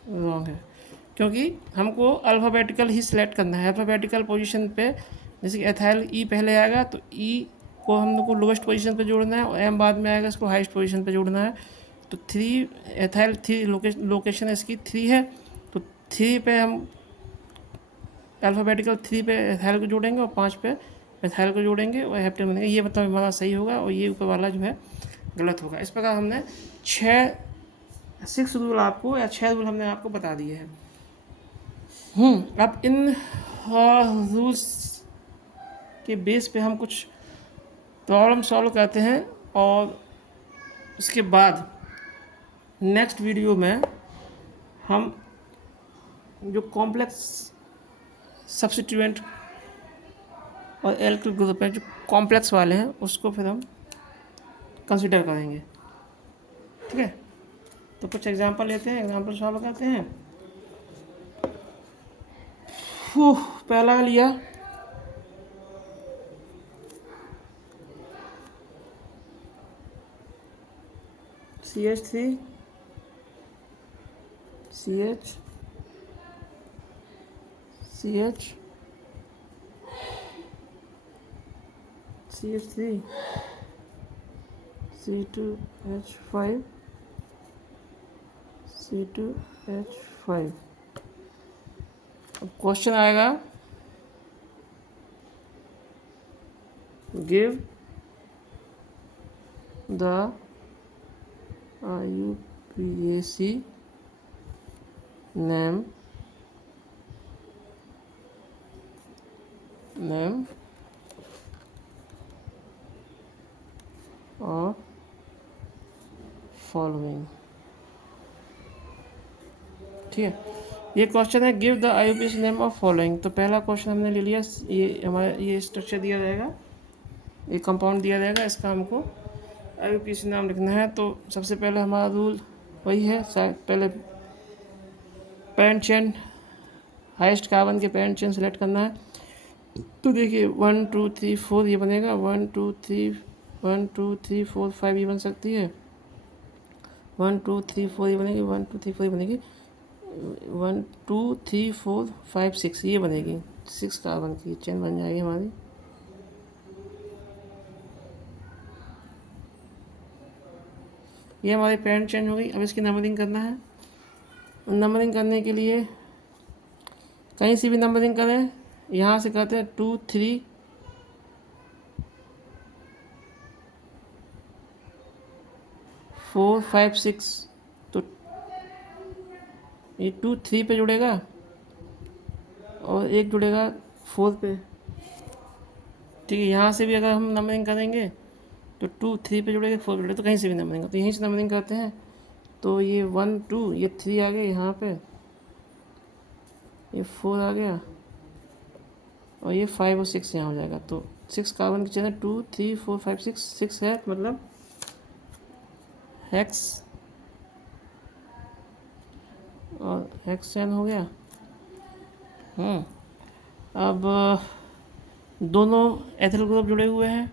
रॉन्ग है, क्योंकि हमको अल्फ़ाबेटिकल ही सिलेक्ट करना है। अल्फ़ाबेटिकल पोजीशन पे जैसे कि एथाइल ई पहले आएगा तो ई को हम लोग को लोवेस्ट पोजीशन पे जोड़ना है और एम बाद में आएगा, इसको हाईएस्ट पोजीशन पे जोड़ना है। तो 3 एथाइल 3 लोकेशन इसकी 3 है, तो 3 पे हम अल्फ़ाबेटिकल 3 पे एथाइल को जोड़ेंगे और 5 पे एथाइल को जोड़ेंगे और हेप्टेन बनेगा। ये मतलब हमारा सही होगा और ये ऊपर वाला जो है गलत होगा। इस प्रकार हमने 6 रूल आपको या 6 रूल हमने आपको बता दिए हैं। अब इन रूल्स के बेस पे हम कुछ प्रॉब्लम सॉल्व करते हैं और उसके बाद नेक्स्ट वीडियो में हम जो कॉम्प्लेक्स सब्स्टिट्यूएंट और एल्किल ग्रुप हैं जो कॉम्प्लेक्स वाले हैं उसको फिर हम कंसिडर करेंगे, ठीक है। तो कुछ एग्जांपल लेते हैं, एग्जांपल सॉल्व करते हैं। पहला लिया CH3 CH CH CH3 C2H5 C2H5। अब क्वेश्चन आएगा गिव द IUPAC name और फॉलोइंग, ठीक है। ये क्वेश्चन है give the IUPAC name of following. तो पहला क्वेश्चन हमने ले लिया, ये हमारा ये स्ट्रक्चर दिया जाएगा, ये कंपाउंड दिया जाएगा, इसका हमको IUPAC नाम लिखना है। तो सबसे पहले हमारा रूल वही है, पहले पेरेंट चेन हाईएस्ट कार्बन के पेरेंट चेन सेलेक्ट करना है। तो देखिए 1 2 3 4 ये बनेगा, 1 2 3 4 5 ये बन सकती है, 1 2 3 4 ये बनेगी, 1 2 3 4 ये बनेगी, 1 2 3 4 5 6 ये बनेगी, 6 कार्बन की चेन बन जाएगी हमारी। ये हमारी पेरेंट चेन हो गई। अब इसकी नंबरिंग करना है। नंबरिंग करने के लिए कहीं से भी नंबरिंग करें, यहाँ से करते हैं 2 3 4 5 6। तो ये 2 3 पे जुड़ेगा और एक जुड़ेगा 4 पे, ठीक है। यहाँ से भी अगर हम नंबरिंग करेंगे तो 2 3 पे जुड़ेगा, 4 पे जुड़ेगा, तो कहीं से भी नंबरिंग, तो यहीं से नंबरिंग करते हैं। तो ये 1 2 ये 3 आ गया यहाँ पे, ये 4 आ गया और ये 5 और 6 यहाँ हो जाएगा। तो 6 कार्बन की चेन है, 2 3 4 5 6 है, मतलब हेक्स और हेक्स चेन हो गया। अब दोनों एथिल ग्रुप जुड़े हुए हैं,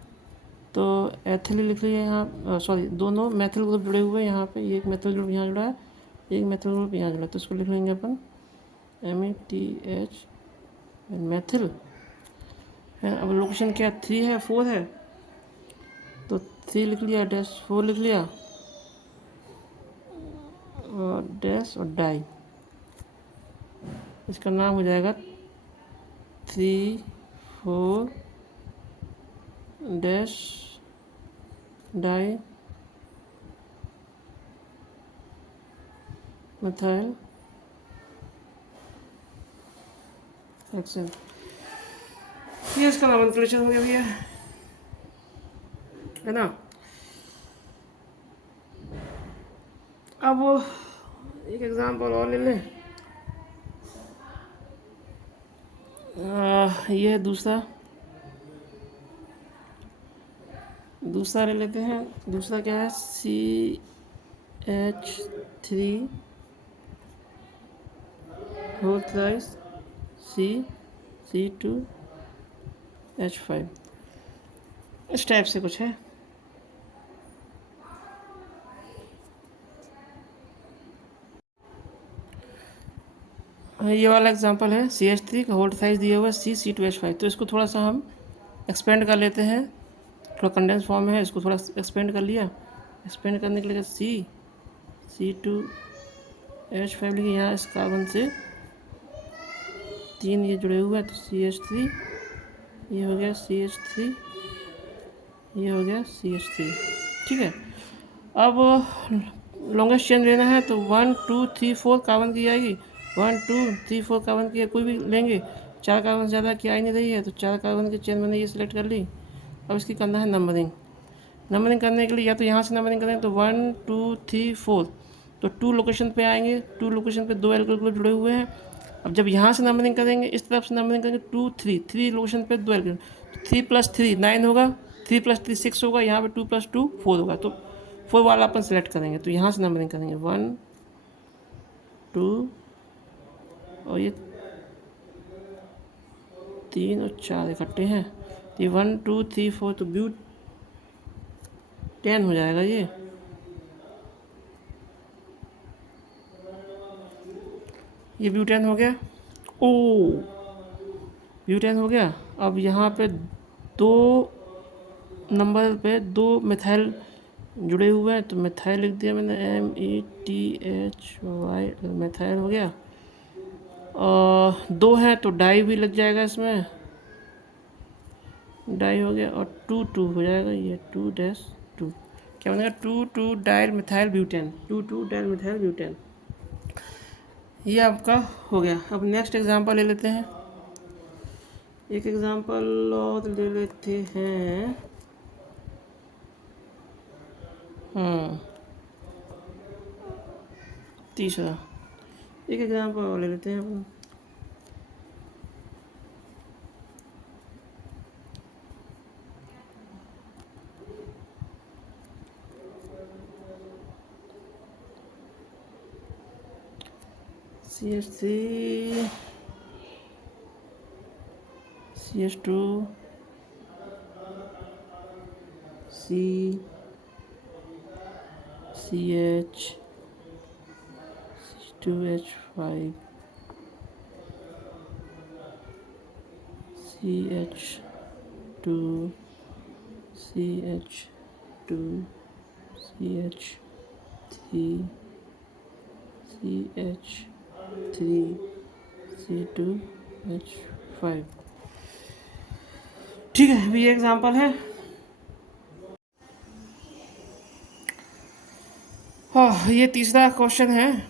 तो एथिल लिख लिया यहाँ, सॉरी दोनों मैथिल ग्रुप जुड़े हुए हैं यहाँ पे, एक मैथिल ग्रुप यहाँ जुड़ा है, एक मैथिल ग्रुप यहाँ जुड़ा है, तो इसको लिख लेंगे अपन METH मैथिल है। अब लोकेशन क्या 3 है 4 है, तो 3 लिख लिया डैश 4 लिख लिया, और डैश और डाई, इसका नाम हो जाएगा 3,4 डैश डाई मिथाइल हेक्सेन। ये इसका नॉमेनक्लेचर हो गया भैया, है ना। अब एक एग्जांपल और ले लें। ये दूसरा ले लेते हैं। दूसरा क्या है, CH3 होल थ्राइस C2H5, इस टाइप से कुछ है। ये वाला एग्जांपल है, CH3 का होल्ड साइज दिया हुआ है C2H5। तो इसको थोड़ा सा हम एक्सपेंड कर लेते हैं, थोड़ा कंडेंस फॉर्म है, इसको थोड़ा एक्सपेंड कर लिया। एक्सपेंड करने के लिए C2H5 लिखिए। यहाँ इस कार्बन से 3 ये जुड़े हुए हैं, तो CH3, ये हो गया CH3, ये हो गया CH3। ठीक है। अब लॉन्गेस्ट चेन लेना है तो 1 2 3 4 कार्बन की आएगी। 1 2 3 4 कार्बन की कोई भी लेंगे, 4 कार्बन से ज़्यादा की आ ही नहीं रही है, तो 4 कार्बन की चेन मैंने ये सिलेक्ट कर ली। अब इसकी करना है नंबरिंग। नंबरिंग करने के लिए या तो यहाँ से नंबरिंग करें तो 1 2 3 4, तो 2 लोकेशन पे आएंगे। 2 लोकेशन पे 2 एल्कोहल ग्रुप जुड़े हुए हैं। अब जब यहाँ से नंबरिंग करेंगे, इस तरफ से नंबरिंग करेंगे 2 3, 3 लोकेशन पे 2 एल्कोहल, 3 + 3 9 होगा, 3 + 3 6 होगा, यहाँ पे 2 + 2 4 होगा। तो 4 वाला अपन सेलेक्ट करेंगे, तो यहाँ से नंबरिंग करेंगे 1 2, और ये 3 और 4 इकट्ठे हैं, तो ये 1 2 3 4, तो ब्यूटेन हो जाएगा। ये ब्यूटेन हो गया। ओ, ब्यूटेन हो गया। अब यहाँ पे 2 नंबर पे 2 मिथाइल जुड़े हुए हैं, तो मिथाइल लिख दिया मैंने, METHY, मिथाइल हो गया। और 2 है तो डाई भी लग जाएगा इसमें, डाई हो गया। और 2 2 हो जाएगा, ये 2-2 क्या बनेगा, 2 dial methyl butane, 2 dial methyl butane. ये आपका हो गया। अब नेक्स्ट एग्जांपल ले लेते हैं। एक एग्जांपल और ले लेते हैं। तीसरा एक एग्जांपल और ले लेते हैं अपन। CH3 CH2 CH 2H5 CH2 CH2 CH3 CH3 C2H5। ठीक है, अभी ये एग्जांपल है। हाँ, ये तीसरा क्वेश्चन है।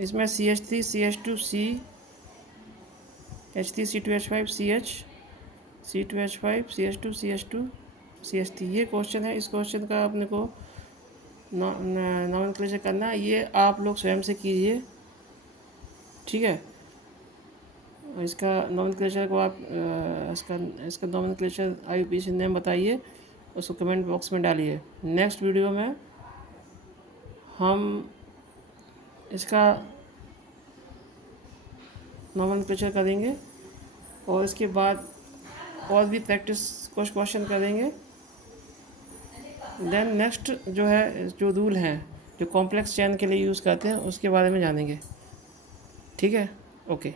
इसमें CH3 CH2 CH3 C2H5 CH C2H5 CH2 CH2 CH3, ये क्वेश्चन है। इस क्वेश्चन का अपने को नॉमेनक्लेचर करना है, ये आप लोग स्वयं से कीजिए। ठीक है। इसका नॉमेनक्लेचर को आप इसका नॉमेनक्लेचर IUPAC नेम बताइए, उसको कमेंट बॉक्स में डालिए। नेक्स्ट वीडियो में हम इसका नॉमेनक्लेचर करेंगे और इसके बाद और भी प्रैक्टिस कुछ क्वेश्चन करेंगे। देन नेक्स्ट जो है, जो रूल हैं जो कॉम्प्लेक्स चेन के लिए यूज़ करते हैं, उसके बारे में जानेंगे। ठीक है, ओके।